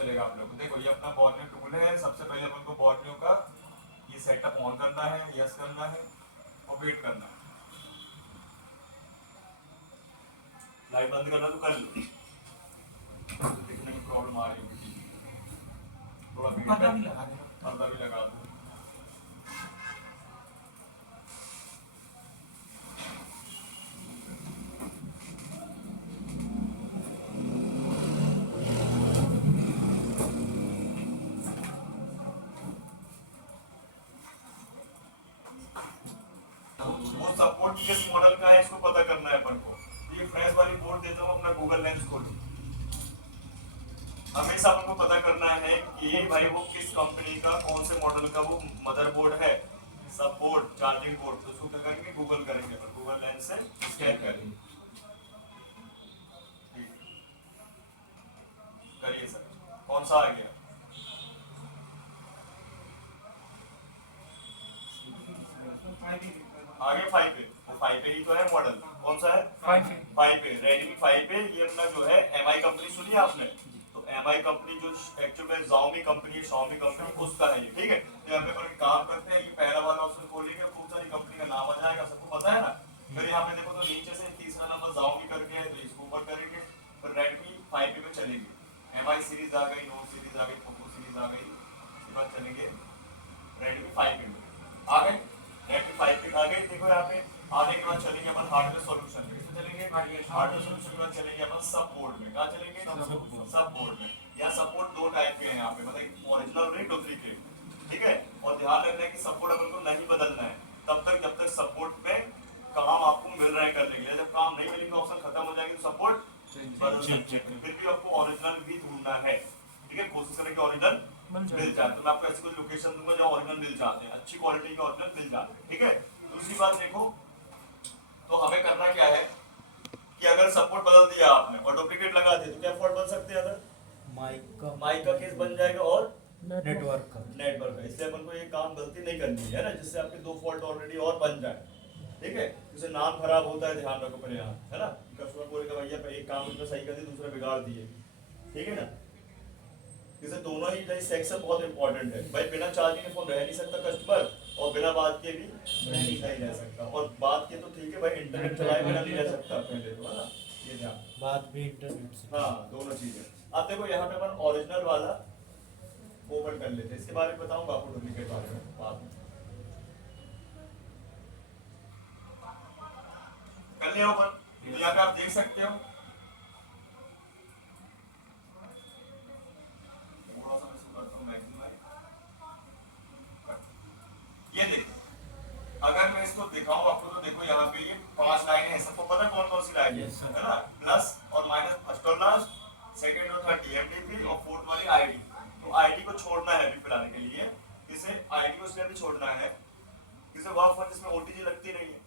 चलेगा आप लोग को। देखो ये अपना बॉर्नियो टूल है, सबसे पहले अपन को बॉर्नियो का ये सेटअप ऑन करना है, यस करना है और वेट करना है। लाइट बंद करना तो कर लो, दिखने में प्रॉब्लम आ रही होगी, थोड़ा पर्दा भी लगा दो, पर्दा भी लगा दो। वो सपोर्ट किस मॉडल का है इसको पता करना है अपन को। ये फ्लैश वाली बोर्ड देता हूँ अपना गूगल लेंस खोल, हमेशा अपन को पता करना है कि भाई वो किस कंपनी का कौन से मॉडल का वो मदरबोर्ड है, सपोर्ट चार्जिंग बोर्ड। तो उसको क्या करेंगे, गूगल करेंगे, गूगल लेंस से स्कैन करेंगे। करिए सर, कौन सा आ गया? आगे 5A, वो 5A ही तो है मॉडल। कौन सा है? 5A, Redmi 5A। ये अपना जो है MI कंपनी सुनी है आपने? तो MI कंपनी जो एक्चुअल में Xiaomi कंपनी है, Xiaomi कंपनी उसका है ये, ठीक है। तो यहाँ पे अपन काम करते हैं, ये पहला वाला ऑप्शन खोलेंगे, खूब सारी कंपनी का नाम आ जाएगा, सबको पता है ना। फिर यहाँ पे देखो तो नीचे से तीसरा नंबर Xiaomi करके है, तो इसको ऊपर करेंगे, फिर रेडमी 5A पे चलेंगे। MI सीरीज आ गई, नोट सीरीज आ गई, पोको सीरीज आ गई, इसके बाद चलेंगे रेडमी 5A में। आ गए रेडमी 5A आ गए। देखो यहाँ पे आने के बाद चलेंगे अपन हार्डवेयर सॉल्यूशन में, इसमें चलेंगे हार्डवेयर सॉल्यूशन के बाद चलेंगे अपन सब बोर्ड में। कहाँ चलेंगे? सब बोर्ड में। यहाँ सपोर्ट दो टाइप के हैं यहाँ पे, मतलब ओरिजिनल और डुप्लीकेट, ठीक है। और ध्यान रखना है कि सपोर्ट अपन को नहीं बदलना है तब तक जब तक सपोर्ट में काम आपको मिल रहा है करने के लिए। जब काम नहीं मिलेंगे, ऑप्शन खत्म हो जाएगी, तो सपोर्ट बदल सकते हैं। फिर भी आपको ओरिजिनल भी ढूंढना है, ठीक है। कोशिश करें कि ओरिजिनल मिल जाए। तो मैं आपको ऐसी कोई लोकेशन दूंगा जहाँ ओरिजिनल मिल जाते हैं, अच्छी क्वालिटी के ओरिजिनल मिल जाते हैं, ठीक है। दूसरी बात देखो, तो हमें करना क्या है कि अगर सपोर्ट बदल दिया आपने और डुप्लीकेट लगा दिया तो क्या फॉल्ट बन सकते हैं? अगर माइक का केस बन जाएगा और नेटवर्क का। इसलिए अपन को ये काम गलती नहीं करनी है ना, जिससे आपके दो फॉल्ट ऑलरेडी और बन जाए, ठीक है। जैसे नाम खराब होता है, ध्यान रखो पहले यहाँ, है ना। कस्टमर बोलेगा भैया एक काम उसने सही कर दिया, दूसरा बिगाड़ दिए, ठीक है ना। जैसे दोनों ही सेक्शन बहुत इंपॉर्टेंट है भाई। बिना चार्जिंग के फोन रह नहीं सकता कस्टमर, और बिना बात के भी नहीं रह सकता। और बात के तो ठीक है भाई, इंटरनेट चलाए बिना नहीं रह सकता पहले तो, है ना। ये ध्यान, बात भी इंटरनेट से, हाँ दोनों चीजें। अब देखो यहाँ पे अपन ओरिजिनल वाला ओपन कर लेते हैं, इसके बारे में बताऊंगा आपको डुप्लीकेट बारे में बाद में। कर लिया ओपन, तो यहाँ पे आप देख सकते हो, ये देखो अगर मैं इसको दिखाऊं आपको, तो देखो यहाँ पे ये 5 लाइनें हैं, सबको पता कौन कौन सी लाइन है ना। प्लस और माइनस, फर्स्ट और लास्ट, सेकंड और थर्ड DMDP और फोर्थ वाली ID। तो ID को छोड़ना है अभी फिलहाल के लिए। इसे ID को इसलिए भी छोड़ना है, इसे वर्क फॉर जिसमें OTG लगती नहीं है,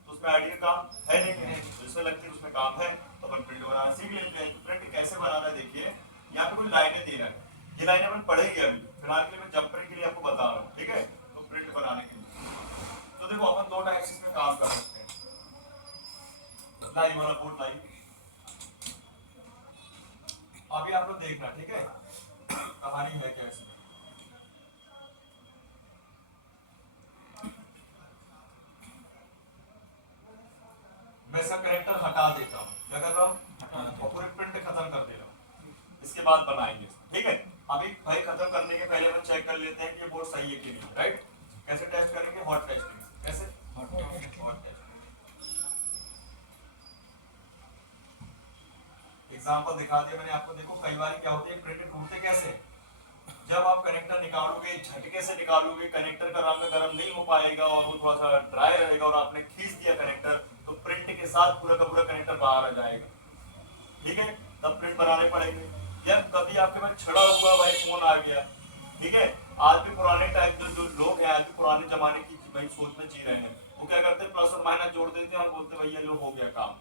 तो उसमें ID का काम है नहीं है, तो इसमें लगती है उसमें काम है। तो अपन प्रिंट बनाना सीख लेते हैं। प्रिंट कैसे बनाना है देखिए, यहाँ पे कोई लाइनें दे रहा है, ये लाइनें अपन पढ़ेंगे अभी, फिलहाल के लिए मैं जंपरिंग के लिए आपको बता रहा हूँ, ठीक है। तो प्रिंट बनाने के लिए तो देखो अपन दो टाइप्स में काम कर सकते हैं, लाइव वाला बोर्ड लाइव। अभी आप लोग देखना, ठीक है, कहानी है क्या इसमें। मैं इसका करेक्टर हटा देता हूँ, क्या कर रहा हूँ, और पूरी प्रिंट खत्म कर दे रहा हूँ, इसके बाद बनाएंगे, ठीक है। अभी भाई खत्म करने के पहले हम चेक कर लेते हैं कि ये बोर्ड सही है कि नहीं, राइट। कैसे टेस्ट करेंगे? Hot testing. कैसे? Hot test. एग्जांपल दिखा दिया मैंने आपको। देखो कई बार क्या होता है, प्रिंट टूटते कैसे, जब आप कनेक्टर निकालोगे, झटके से निकालोगे, कनेक्टर का रंग गर्म नहीं हो पाएगा और वो थोड़ा सा ड्राई रहेगा, और आपने खींच दिया कनेक्टर, तो प्रिंट के साथ पूरा का पूरा कनेक्टर बाहर आ जाएगा, ठीक है। तब प्रिंट बनाने पड़ेंगे। या कभी आपके पास छड़ा हुआ भाई फोन आ गया, ठीक है। आज भी पुराने टाइप जो लोग हैं, आज भी पुराने जमाने की भाई सोच में जी रहे हैं, वो क्या करते हैं, प्लस और माइनस जोड़ देते हैं और बोलते हैं भैया लो हो गया काम,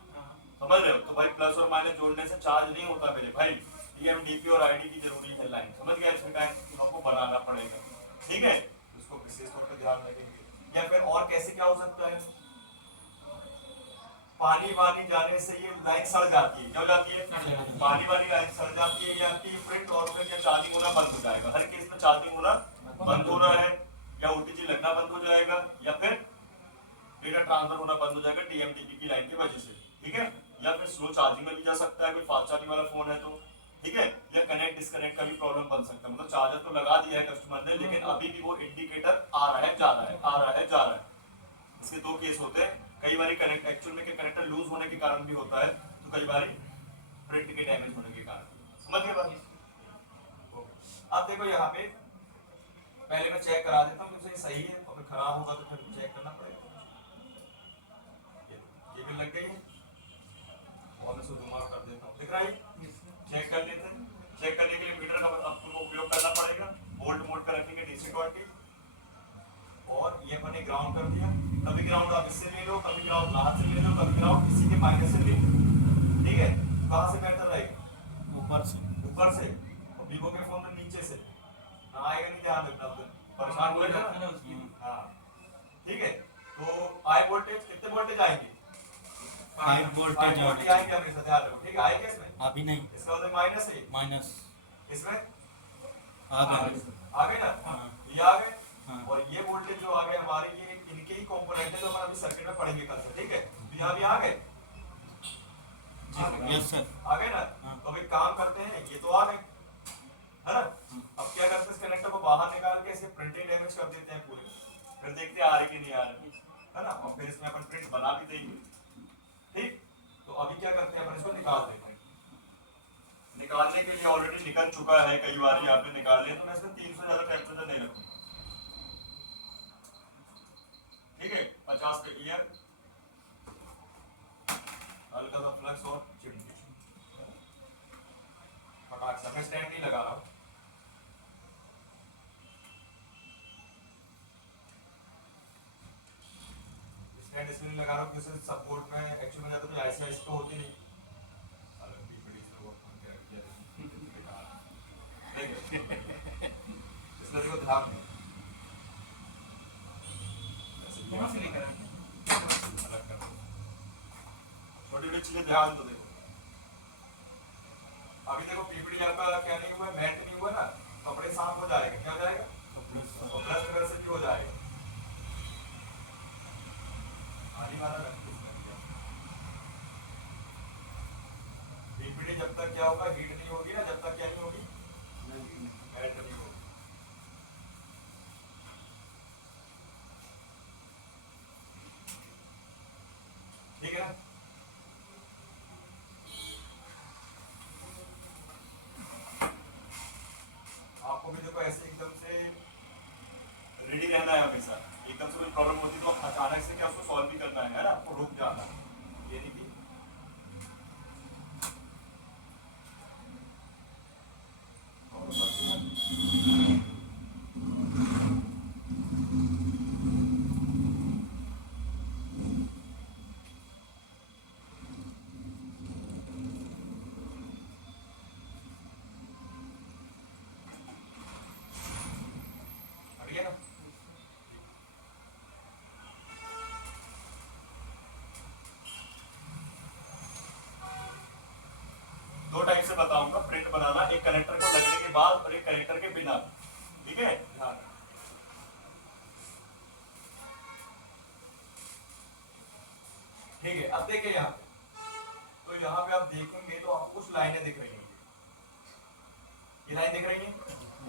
समझ रहे हो। तो भाई प्लस और माइनस जोड़ने से चार्ज नहीं होता मेरे भाई, DMDP और ID की जरूरी है लाइन, समझ गया। इसमें टाइम आपको बनाना पड़ेगा, ठीक है। इसको विशेष तौर पर ध्यान रखेंगे। या फिर और कैसे क्या हो सकता है, पानी वानी जाने से ये लाइन सड़ जाती है, क्या हो जाती है, पानी वाली लाइन सड़ जाती है, या आपकी प्रिंट और या चार्जिंग फास्ट चार्जिंग वाला फोन है तो ठीक है, या कनेक्ट डिस्कनेक्ट का भी प्रॉब्लम बन सकता है। मतलब चार्जर तो लगा दिया है कस्टमर ने, लेकिन अभी भी वो इंडिकेटर आ रहा है जा रहा है, आ रहा है जा रहा है। इसके दो केस होते हैं, कई बार कनेक्ट एक्चुअल में कनेक्टर लूज होने के कारण भी होता है, तो कई बार प्रिंट के डैमेज होने के कारण। समझ गए बात? अब देखो यहाँ पे पहले मैं चेक करा देता हूँ कि सही है, और फिर खराब होगा तो फिर चेक करना पड़ेगा। ये भी लग गई है, और मैं इसको घुमा कर देता हूँ, दिख रहा है? चेक कर लेते हैं। चेक करने के लिए मीटर का आपको उपयोग करना पड़ेगा। वोल्ट मोड पर रखेंगे डीसी क्वालिटी, और ये अपने ग्राउंड कर दिया। कभी ग्राउंड आप इससे ले लो, कभी ग्राउंड बाहर से ले लो, कभी ग्राउंड इसी के माइनस से ले लो, ठीक है? कहाँ से बेहतर रहेगा? ऊपर से। ऊपर से, और वीवो के फोन में नीचे से आएगा नहीं, ध्यान रखना, परेशान होगा। हाँ ठीक है, तो हाई वोल्टेज कितने वोल्टेज आएंगे? 5 वोल्टेज आएंगे हमेशा, ध्यान रखो, ठीक है? आएंगे इसमें? अभी नहीं, इसका मतलब माइनस है, माइनस इसमें आ गए। आ गए ना? हाँ। ये आ गए। हाँ। और ये वोल्टेज जो आ गए हमारे, ये इनके ही कंपोनेंट है, जो हम अभी सर्किट में पढ़ेंगे कल से, ठीक है? तो यहाँ भी आ गए, यस सर, आ गए ना? हाँ। तो अभी काम करते हैं, ये तो आ गए, है ना? अब क्या करते हैं, इस कनेक्टर को बाहर निकाल के इसे प्रिंटिंग डैमेज कर देते हैं पूरे, फिर देखते हैं आ रहे कि नहीं आ रहे, है ना? और फिर इसमें अपन प्रिंट बना भी देंगे, ठीक? तो अभी क्या करते हैं, अपन इसको निकाल देते हैं। निकालने के लिए ऑलरेडी निकल चुका है, कई बार यहाँ पे निकाल लिया, तो मैं इसमें 300 ज्यादा टेम्परेचर नहीं रखूंगा, ठीक है? 50 पे ईयर, हल्का सा फ्लक्स और चिमनी, फटाक से। मैं स्टैंड नहीं लगा रहा हूँ, स्टैंड इसलिए लगा रहा हूँ क्योंकि सपोर्ट में एक्चुअली में जाता तो ऐसा इसको होती नहीं। इसका देखो ध्यान, छोटी छोटी चीजें ध्यान तो देखो। अभी देखो पीपीडी आपका क्या नहीं हुआ, मैट नहीं हुआ ना, कपड़े साफ हो जाएगा, क्या हो जाएगा? और ब्रश वगैरह से भी हो जाएगा। आने वाला पीपीडी जब तक क्या होगा, हीट नहीं होगी ना, जब तक क्या नहीं होगी, मैट नहीं होगी। ठीक है ना? आपको भी देखो ऐसे एकदम से रेडी रहना है हमेशा, एकदम से कोई प्रॉब्लम होती तो अचानक से क्या उसको सॉल्व भी करना है ना? आपको रुक जाना है, ये नहीं कि दो टाइप से बताऊंगा प्रिंट बनाना, एक कनेक्टर को लगने के बाद और एक कनेक्टर के बिना, ठीक है? ठीक है, अब देखिए यहाँ पे, तो यहाँ पे आप देखेंगे तो आपको कुछ लाइनें दिख रही हैं, ये लाइन दिख रही है।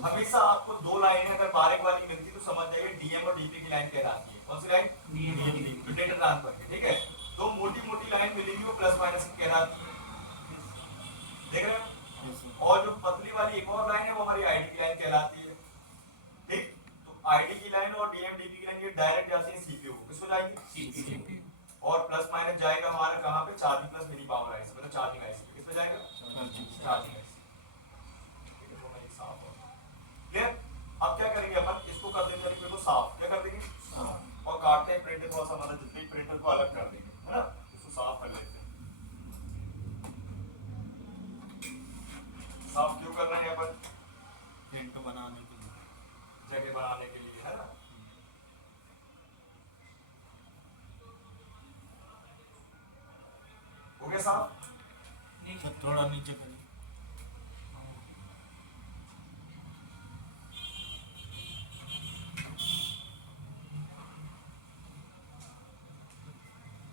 हमेशा आपको दो लाइनें अगर बारीक वाली मिलती तो समझ जाइए डीएम और डीपी की लाइन कहलाती है। कौन सी लाइन? डीएम, डेटा ट्रांसफर की, ठीक है? दो मोटी मोटी लाइन मिलेगी वो प्लस माइनस की कहलाती है, देख रहे हैं? और जो पतली वाली एक और लाइन है वो हमारी आईडी की लाइन कहलाती है, ठीक? तो आईडी की लाइन और डीएम डीपी की लाइन ये डायरेक्ट जाती है सीपीयू को, किसको जाएंगे? सीपीयू। और प्लस माइनस जाएगा हमारा कहाँ पे? Charging plus mini power IC, मतलब चार्जिंग आईसी पे। किस पे जाएगा? Charging IC. क्लियर? अब क्या करेंगे अपन, इसको कर देंगे तरीके को साफ, क्या कर देंगे? साफ। और काटते हैं प्रिंटर, थोड़ा सा मतलब जितनी प्रिंटर को अलग कर देंगे, है ना? इसको साफ कर लेते हैं। साफ क्यों कर रहे हैं अपन? प्रिंट बनाने के लिए, जगह बनाने के लिए, है ना? हो गया साफ? तो थोड़ा नीचे करिए।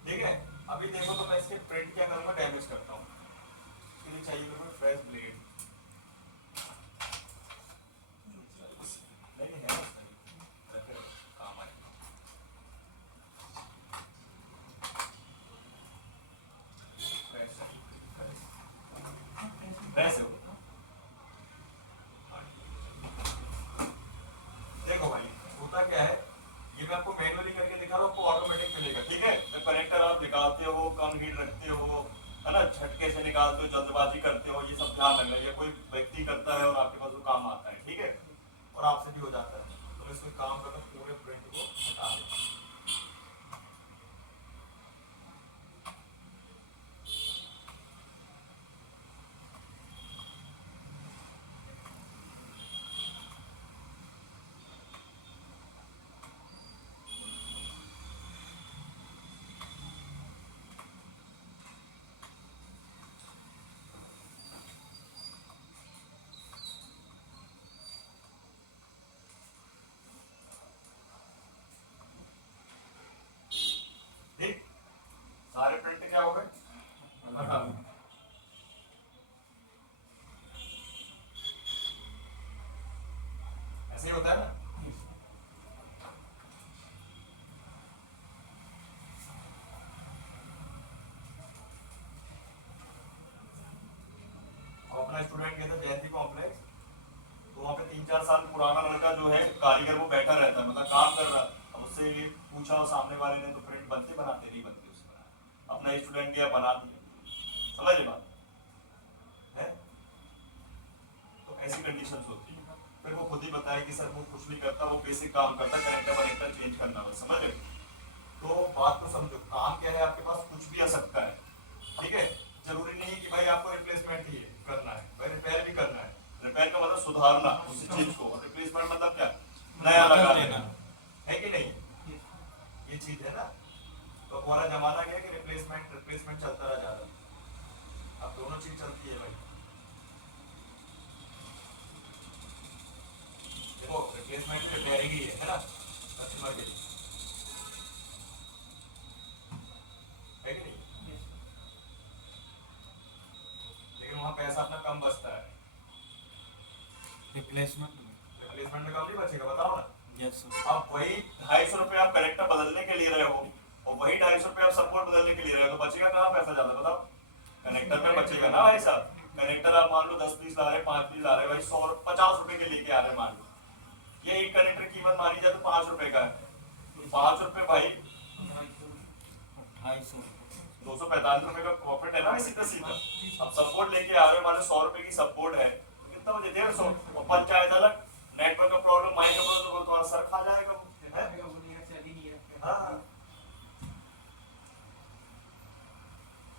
ठीक है, अभी देखो तो मैं इसके प्रिंट क्या करूंगा, डैमेज करता हूँ। चाहिए मेरे को फ्रेश ब्लेड। नहीं है ना, रखे काम आएगा। फ्रेश है वो। देखो भाई होता क्या है, ये मैं आपको मैनुअली करके दिखा रहा हूँ, आपको ऑटोमेटिक मिलेगा, ठीक है। जब कनेक्टर आप निकालते हो, कम हीट रखते हो, है ना, झटके से निकालते हो, जल्दबाजी करते हो, ये सब ध्यान रखना। ये कोई व्यक्ति करता है और आपके पास वो काम आता है, ठीक है, और आपसे भी हो जाता है, तो इसको काम करके पूरे प्रिंट को हटा दें। ठीक, सारे प्रिंट क्या हो गए, हटा दो। ऐसे ही होता है ना। अपना स्टूडेंट गया था जयंती कॉम्प्लेक्स, तो वहाँ पे 3-4 साल पुराना लड़का जो है कारीगर, वो बैठा रहता है, मतलब काम कर रहा। अब उससे ये पूछा और सामने वाले ने, तो प्रिंट बनते बनाते नहीं बनते उसमें। अपना स्टूडेंट गया बना दिया, समझ बात है। तो ऐसी कंडीशंस होती है। फिर वो खुद ही बताया कि सर वो कुछ नहीं करता, वो बेसिक काम करता, कनेक्टर वनेक्टर चेंज करना बस, समझ रहे। तो बात को समझो, काम क्या है, आपके पास कुछ भी आ सकता है, ठीक है। जरूरी नहीं है कि भाई आपको रिप्लेसमेंट ही करना है, भाई रिपेयर भी करना है। रिपेयर का मतलब सुधारना उसी चीज को, रिप्लेसमेंट मतलब क्या, नया लगा देना, है कि नहीं, ये चीज है ना। तो हमारा जमाना क्या है कि रिप्लेसमेंट रिप्लेसमेंट चलता रहा ज्यादा। अब दोनों चीज चलती है भाई। देखो रिप्लेसमेंट रिपेयरिंग ही है ना, कस्टमर के लिए, है कि नहीं। लेकिन वहाँ पैसा अपना कम बचता है, रिप्लेसमेंट में। रिप्लेसमेंट में कम नहीं बचेगा, बताओ ना। Yes sir. अब वही 250 रुपये आप कनेक्टर बदलने के लिए रहे हो, और वही 250 रुपये आप सपोर्ट बदलने के लिए रहे हो, तो बचेगा कहाँ पैसा ज्यादा, बताओ। कनेक्टर में बचेगा ना भाई साहब। कनेक्टर आप मान लो 10 पीस ला रहे, 5 पीस ला रहे, भाई 150 रुपए के लेके आ रहे मान लो। ये एक कनेक्टर की कीमत मानी जाए तो 5 रुपए का है, तो 5 रुपए भाई 250। 245 रुपए का प्रॉफिट है ना, सीधा सीधा। अब सपोर्ट लेके आ रहे हो, मान लो 100 रुपए की सपोर्ट है, तो कितना बचे, 150। और पंचायत अलग, नेटवर्क का प्रॉब्लम, माइक का प्रॉब्लम, तो तुम्हारा सर खा जाएगा वो, है? हाँ।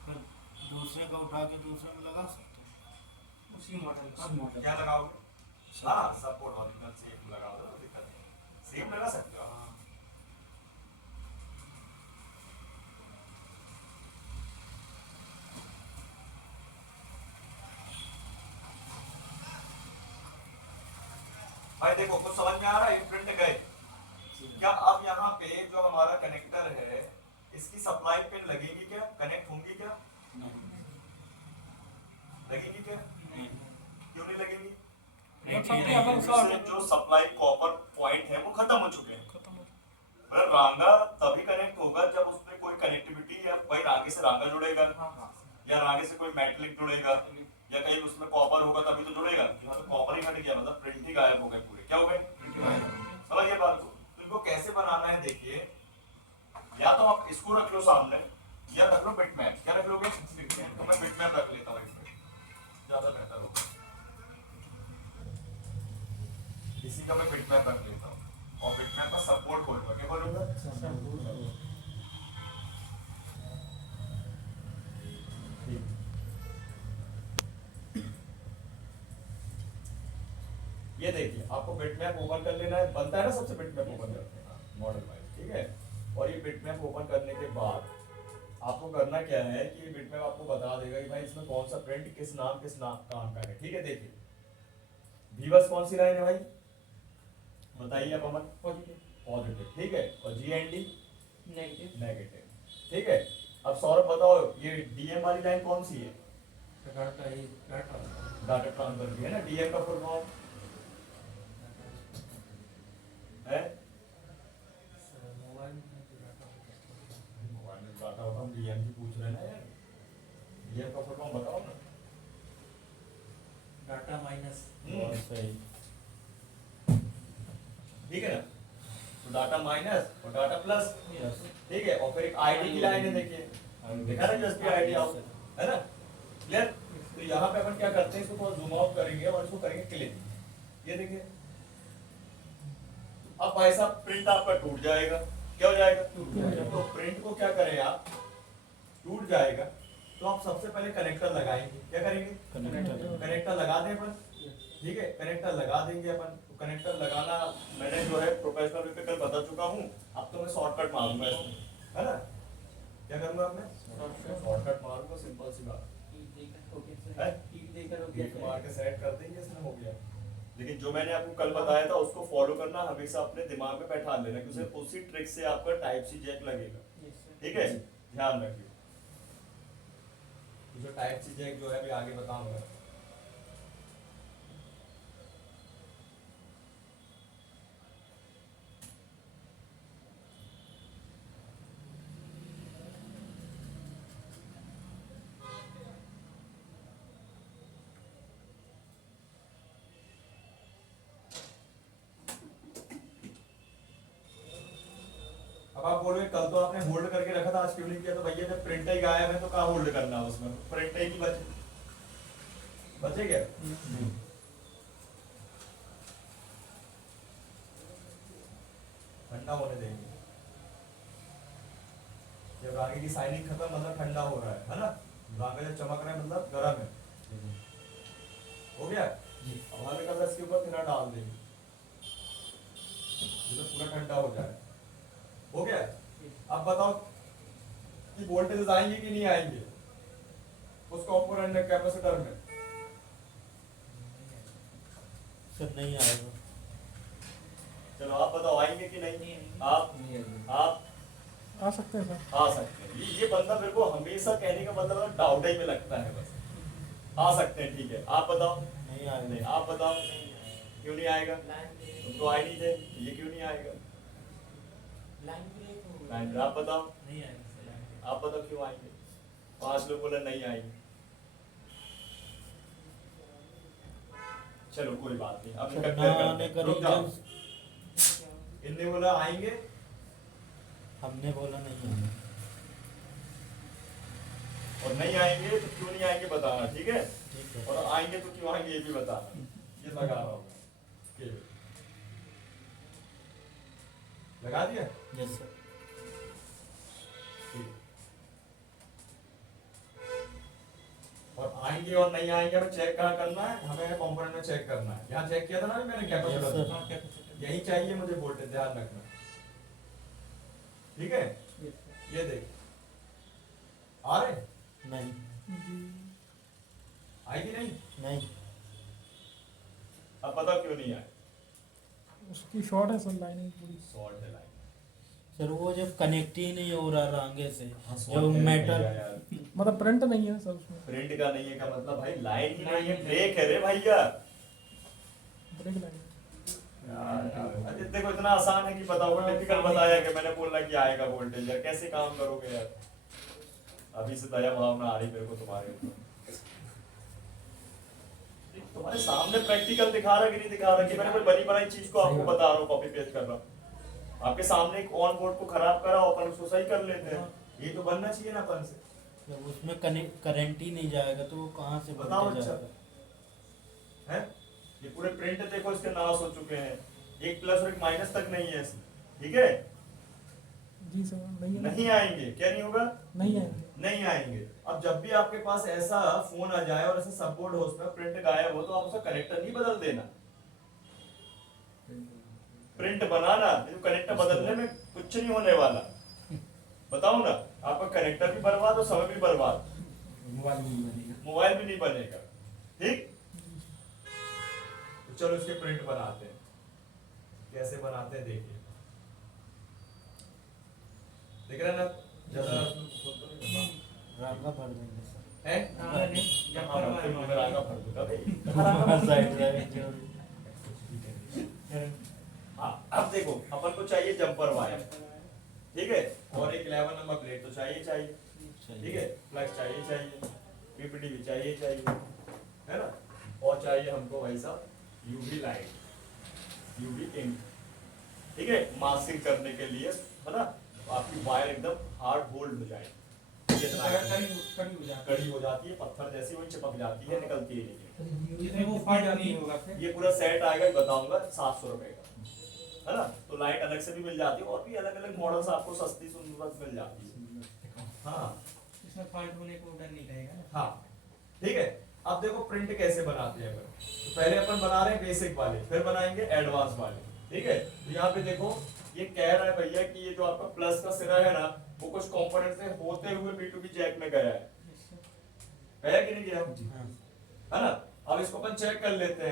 फिर दूसरे का उठा के दूसरे में लगा सकते हैं। उसी मॉडल क्या लगाओगे, हाँ सपोर्ट ओरिजिनल सेम लगा दो, कोई दिक्कत नहीं, सेम लगा सकते हो आप। हाँ। भाई देखो कुछ समझ में आ रहा है, प्रिंट गए क्या। अब यहाँ पे जो हमारा कनेक्टर है, इसकी सप्लाई पिन लगेगी क्या, कनेक्ट होंगी क्या, नहीं। लगेगी क्या, नहीं। क्यों नहीं लगेगी। नहीं। जो सप्लाई कॉपर पॉइंट है वो खत्म हो चुके हैं। मतलब रांगा तभी कनेक्ट होगा जब उसमें कोई कनेक्टिविटी, या भाई रांगे से रांगा जुड़ेगा, या रांगे से कोई मेटलिक जुड़ेगा, या कहीं उसमें कॉपर होगा तभी तो जुड़ेगा। यहाँ तो कॉपर ही हट गया, मतलब प्रिंट ही गायब हो गए पूरे, क्या हो गए, समझिए बात को। इनको कैसे बनाना है देखिए, या तो आप इसको रख लो सामने, या रख लो बिटमैप। क्या रख लोगे, तो मैं बिटमैप रख लेता हूँ, इसमें ज्यादा बेहतर होगा। इसी का मैं बिटमैप रख लेता हूँ, और बिटमैप का सपोर्ट बोलूंगा, क्या बोलूंगा, ये देखिए आपको बिटमैप ओपन कर लेना है, बनता है ना सबसे बिटमैप ओपन करते हैं मॉडल वाइज, ठीक है। और ये बिटमैप ओपन करने के बाद आपको करना क्या है कि ये बिटमैप आपको बता देगा कि भाई इसमें कौन सा प्रिंट किस नाम काम का है, ठीक है। देखिए वीवर्स कौन सी लाइन है भाई, बताइए आप अमन। पॉजिटिव, ठीक है, और जीएनडी नेगेटिव, ठीक है। अब सौरभ बताओ ये डीएम वाली लाइन कौन सी है, डाटा ट्रांसफर की है ना, डीएम का फुल फॉर्म है मोबाइल में डाटा होता, हम डीएम की पूछ रहे हैं ना यार, डीएम का फुल फॉर्म बताओ ना। Data minus. सही, ठीक है ना, तो डाटा माइनस और डाटा प्लस, ठीक है, और फिर एक आईडी की लाइन है, देखिए देखा ना यूएसबी आईडी आउट, है ना, क्लियर। तो यहाँ पे अपन क्या करते हैं, इसको थोड़ा जूम आउट करेंगे और इसको करेंगे क्लिक, ये देखिए, अब भाई साहब प्रिंट आपका टूट जाएगा, क्या हो जाएगा, तो प्रिंट को क्या करें आप, टूट जाएगा, तो आप सबसे पहले कनेक्टर लगाएंगे, क्या करेंगे, कनेक्टर लगा दें अपन, ठीक है, कनेक्टर लगा देंगे अपन। तो कनेक्टर लगाना मैंने जो है प्रोफेशनल वे पे कल बता चुका हूँ, अब तो मैं शॉर्टकट मारूंगा इसमें, है ना, क्या करूंगा अब मैं, शॉर्टकट मारूंगा, सिंपल सी बात है, टिक मार के सेट कर देंगे, इसमें हो गया। लेकिन जो मैंने आपको कल बताया था उसको फॉलो करना, हमेशा अपने दिमाग में बैठा लेना, क्योंकि उसी ट्रिक से आपका टाइप सी जैक लगेगा, ठीक है, ध्यान रखिए। जो टाइप सी जैक जो है अभी आगे बताऊंगा। अब आप बोलोगे कल तो आपने होल्ड करके रखा था, आज क्यों नहीं किया, तो भैया जब प्रिंटर ही गायब है तो कहाँ होल्ड करना है उसमें, प्रिंटर ही बचे क्या, ठंडा होने देंगे, जब आगे की साइनिंग खत्म मतलब ठंडा हो रहा है ना, आगे जब चमक रहा है मतलब गर्म है, हो गया। अब हमें कल इसके ऊपर फिर डाल देंगे, तो पूरा ठंडा हो जाए, हो गया। अब बताओ कि वोल्टेज आएंगे कि नहीं आएंगे उस कंपोनेंट में, कैपेसिटर में, सर नहीं आएगा। चलो आप बताओ आएंगे कि नहीं, आप आ सकते हैं सर। आ सकते हैं, ये बंदा मेरे को हमेशा कहने का मतलब डाउट ही में लगता है, बस आ सकते हैं, ठीक है, आप बताओ, नहीं आएगा। नहीं आप बताओ, क्यों नहीं आएगा, तुम तो आए नहीं थे, ये क्यों नहीं आएगा, लाइन आप बताओ, नहीं आएगा। आप बताओ क्यों आएंगे, 5 लोग बोले नहीं आएंगे, चलो कोई बात नहीं, अब इनका क्लियर करते हैं, रुक जाओ, इनने बोला आएंगे, हमने बोला नहीं आएगा। और नहीं आएंगे तो क्यों नहीं आएंगे बताना, ठीक है, ठीक है। और आएंगे तो क्यों आएंगे ये भी बताना, ये लगा रहा हूँ ठीक। लगा दिया, यस सर। ठीक। और आएंगे और नहीं आएंगे हमें चेक कहाँ करना है, हमें कंपोनेंट में चेक करना है, यहाँ चेक किया था ना मैंने कैपेसिटर, यही चाहिए मुझे वोल्टेज, ध्यान रखना, ठीक है, ये देख आ रहे, नहीं आएगी नहीं, नहीं अब बताओ क्यों नहीं आए, उसकी शॉर्ट है सर, लाइन पूरी। शॉर्ट है लाइन, सर, वो जब कनेक्ट ही नहीं हो रहा आगे से, short जो है, मेटल, भैया यार, मतलब प्रिंट नहीं है सर उसमें, प्रिंट का नहीं है का मतलब भाई लाइन ही नहीं है, ब्रेक है रे भैया ब्रेक लाइन। यार। अरे देखो इतना आसान है कि बताओ, टिपिकल बताया कि मैंने बोला कि आएगा वोल्टेज, यार कैसे काम करोगे यार, अभी से दया भावना आ रही मेरे को तुम्हारे ऊपर, तुम्हारे सामने प्रैक्टिकल दिखा रहा कि नहीं दिखा रहा, कि मैंने कोई बनी बनाई चीज को आपको बता रहा हूँ, कॉपी पेस्ट कर रहा हूँ, आपके सामने एक ऑन बोर्ड को खराब करा, अपन उसको सही कर लेते हैं, ये तो बनना चाहिए ना अपन से, जब उसमें करंट ही नहीं जाएगा तो वो कहाँ से बताओ, voltage अच्छा आएगा? है, ये पूरे प्रिंट देखो इसके नाश हो चुके हैं, एक प्लस और एक माइनस तक नहीं है, ठीक है, जी सर, नहीं है, नहीं आएंगे, क्या नहीं होगा, नहीं आएंगे। नहीं आएंगे। अब जब भी आपके पास ऐसा फोन आ जाए और ऐसा सबबोर्ड हो उसमें प्रिंट गायब हो, तो आप उसका कनेक्टर नहीं बदल देना, प्रिंट बनाना, तो कनेक्टर बदलने में कुछ नहीं होने वाला, बताओ ना, आपका कनेक्टर भी बर्बाद और समय भी बर्बाद, मोबाइल भी नहीं बनेगा, ठीक। तो चलो इसके प्रिंट बनाते हैं, कैसे बनाते हैं देखिए, देख रहे हैं ना, ज्यादा रंगा भर देंगे सर। है जंपर फिर उधर आएगा फट का हाँ अब देखो अपन को चाहिए जंपर वायर, ठीक है, और एक 11 नंबर प्लेट तो चाहिए, ठीक है, फ्लक्स चाहिए, पीपीटी भी चाहिए, है ना, और चाहिए हमको भाई साहब यूवी लाइट, यूवी इंक, ठीक है, मास्किंग करने के लिए, है ना, आपकी वायर एकदम हार्ड होल्ड हो जाए, कड़ी हो जाती है, पत्थर जैसी वही चिपक जाती है, निकलती है नहीं। जिसमें वो फट नहीं होगा फिर। ये पूरा सेट आएगा, बताऊंगा 700 रुपए का, है ना, तो लाइट अलग से भी मिल जाती है और भी अलग अलग मॉडल्स आपको सस्ती सुंदर मिल जाती है। हाँ इसमें फॉल्ट होने को डर नहीं रहेगा ना। हाँ ठीक है। अब देखो प्रिंट कैसे बनाते हैं अपन, तो पहले अपन बना रहे हैं बेसिक वाले, फिर बनाएंगे एडवांस वाले, ठीक है। तो यहाँ पे देखो ये कह रहा है भैया कि ये जो आपका प्लस का सिरा है ना, वो कुछ कंपोनेंट से होते हुए B2B जैक में गया है कि नहीं गया, है ना। अब इसको अपन चेक कर लेते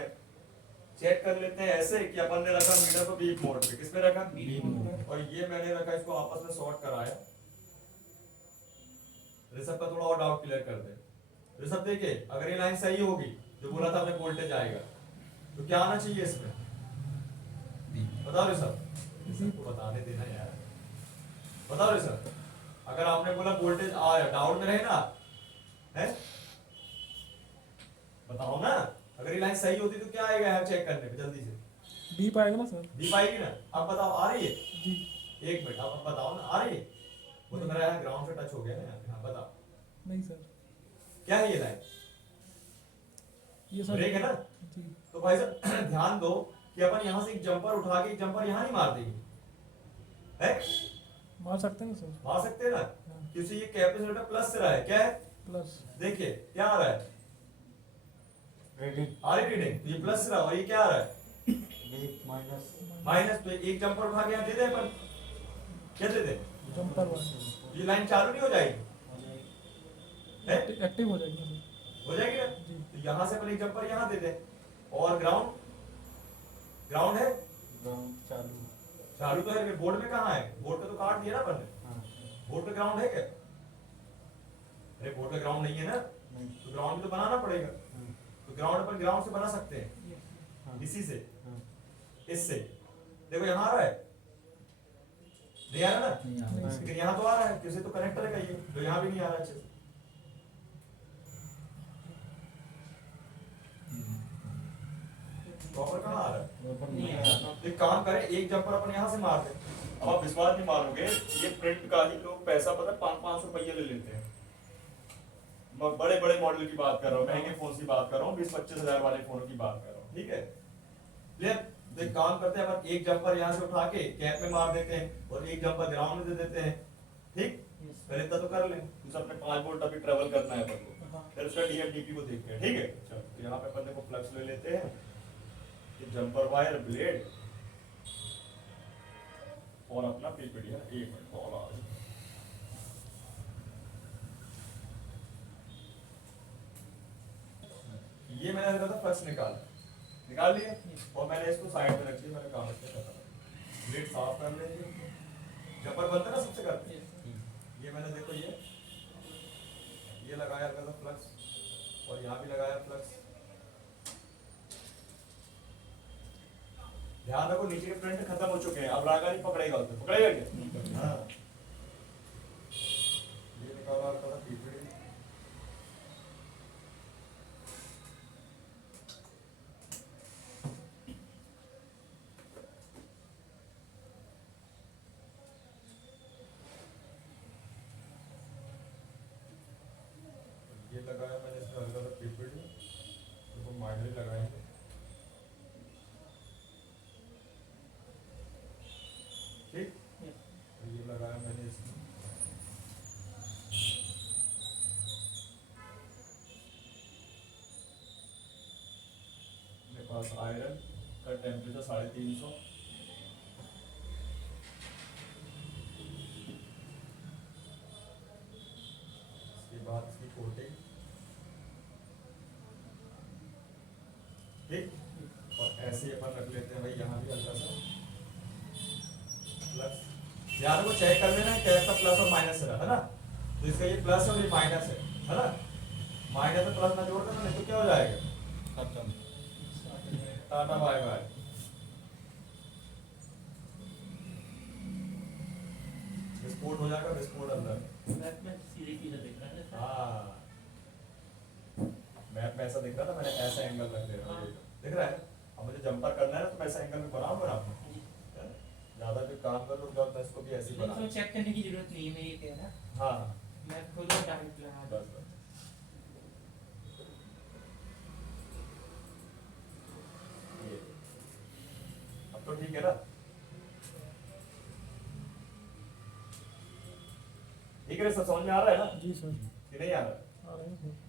हैं, ऐसे कि अपन ने रखा मीटर को बीप मोड पे, किस पे रखा, बीप मोड। और ये मैंने रखा, इसको आपस में शॉर्ट कराया। ऋषभ का थोड़ा और डाउट क्लियर कर दे। ऋषभ देखिए, अगर ये लाइन सही होगी, जो बोला था हमने वोल्टेज आएगा, तो क्या आना चाहिए इसमें, बताओ ऋषभ, को बताने देना यार, बताओ ऋषभ। अगर आपने बोला वोल्टेज आया, डाउन में रहे ना, है, बताओ ना, अगर ये लाइन सही होती तो क्या आएगा यार, चेक करने पे जल्दी से बीप आएगा ना सर। बीप आएगी ना। अब बताओ आ रही है, जी। एक मिनट, अब बताओ ना, आ रही है, वो तो मेरा ग्राउंड से टच हो गया ना यहाँ पे। हाँ बताओ नहीं सर, क्या है ये लाइन, ये सर ब्रेक है ना। जी। तो भाई साहब ध्यान दो कि अपन यहाँ से एक जंपर उठा के एक जंपर यहाँ नहीं मार देंगे, है, मार सकते हैं ना सर। मार सकते हैं ना, हाँ। क्योंकि ये कैपेसिटर प्लस से रहा है, क्या है, प्लस। देखिए क्या आ रहा है, आ रही रीडिंग, तो ये प्लस से रहा, और ये क्या आ रहा है, माइनस। तो एक जंपर उठा के यहाँ दे दे अपन, क्या दे दे, जंपर वाला ये लाइन चालू नहीं हो जाएगी, है, एक्टिव हो जाएगी सर। हो जाएगी ना। जी। तो यहाँ से अपन एक जंपर यहाँ दे दे, और ग्राउंड है, चालू तो है, बोर्ड में कहाँ है, बोर्ड पे तो काट दिया ना अपन ने, बोर्ड पे ग्राउंड है क्या, अरे बोर्ड पे ग्राउंड नहीं है ना, तो ग्राउंड तो बनाना पड़ेगा। तो ग्राउंड अपन ग्राउंड से बना सकते हैं, इसी से, इससे देखो यहाँ आ रहा है, नहीं आ रहा ना, लेकिन यहाँ तो आ रहा है, किसी तो कनेक्टर है का ये, जो यहाँ भी नहीं आ रहा अच्छे से। प्रॉपर कहाँ आ रहा है, तो एक काम करें, एक जंपर अपन यहाँ से मार दें। अब आप विश्वास नहीं मारोगे, ये प्रिंट का ही लोग पैसा पता 500-500 रुपये ले लेते हैं। मैं बड़े बड़े मॉडल की बात कर रहा हूँ, महंगे फोन की बात कर रहा हूँ, 20-25 हजार वाले फोन की बात कर रहा हूँ, ठीक है। ले तो एक काम करते हैं, अपन एक जंपर यहाँ से उठा के कैप में मार देते हैं, और एक जंपर ग्राउंड में दे देते हैं, ठीक। पहले इतना तो कर लें, क्योंकि अपने 5 वोल्ट अभी ट्रेवल करना है अपन को, फिर उसका डीएमडीपी को देखते हैं, ठीक है। चलो तो यहाँ पे अपन देखो फ्लक्स ले लेते हैं, जंपर वायर, ब्लेड और अपना पीपीडी है, 1 मिनट कॉल आ रही है। ये मैंने रखा था फ्लक्स निकाल लिया, और मैंने इसको साइड में रख दिया, मैंने काम किया था, ब्लेड साफ कर लेंगे, जंपर बनता है ना सबसे करते हैं। ये मैंने देखो ये लगाया था फ्लक्स, और यहाँ भी लगाया फ्लक्स। ध्यान रखो नीचे के प्रिंट खत्म हो चुके हैं, अब रागा नहीं पकड़ेगा, उसे पकड़ेगा क्या, हाँ। ये निकाला था पीपीडी, ये लगाया मैंने, इसमें हल्का सा पीपीडी, तो माइनर लगाएंगे, ठीक। तो ये लगाया मैंने इसमें, मेरे पास आयरन का टेम्परेचर 350, इसके बाद इसकी कोटिंग, ठीक। और ऐसे ही अपन रख लेते हैं भाई, यहाँ भी हल्का सा प्लस, यार वो चेक कर लेना कैप का प्लस और माइनस है ना, तो इसका ये प्लस और ये माइनस है ना। माइनस में प्लस ना जोड़ देना, नहीं तो क्या हो जाएगा, खत्म। Tata bye bye. विस्फोट हो जाएगा, विस्फोट अंदर। मैथ में सीधे सीधे देख रहा है। हाँ मैप में ऐसा दिख रहा था, मैंने ऐसा एंगल रख दिया था, दिख रहा है। अब मुझे जंपर करना है ना, तो मैं ऐसा एंगल में बनाऊंगा ना, ज्यादा भी काम कर लो तो इसको भी ऐसे ही बना। तो चेक करने की जरूरत नहीं है, मैं ये कह रहा। हाँ मैं खुद ही डायरेक्ट लगा दूं। बस बस ये अब तो ठीक है ना, ठीक है सर, समझ में आ रहा है ना जी सर, कि नहीं आ रहा है? आ रहे हैं सर।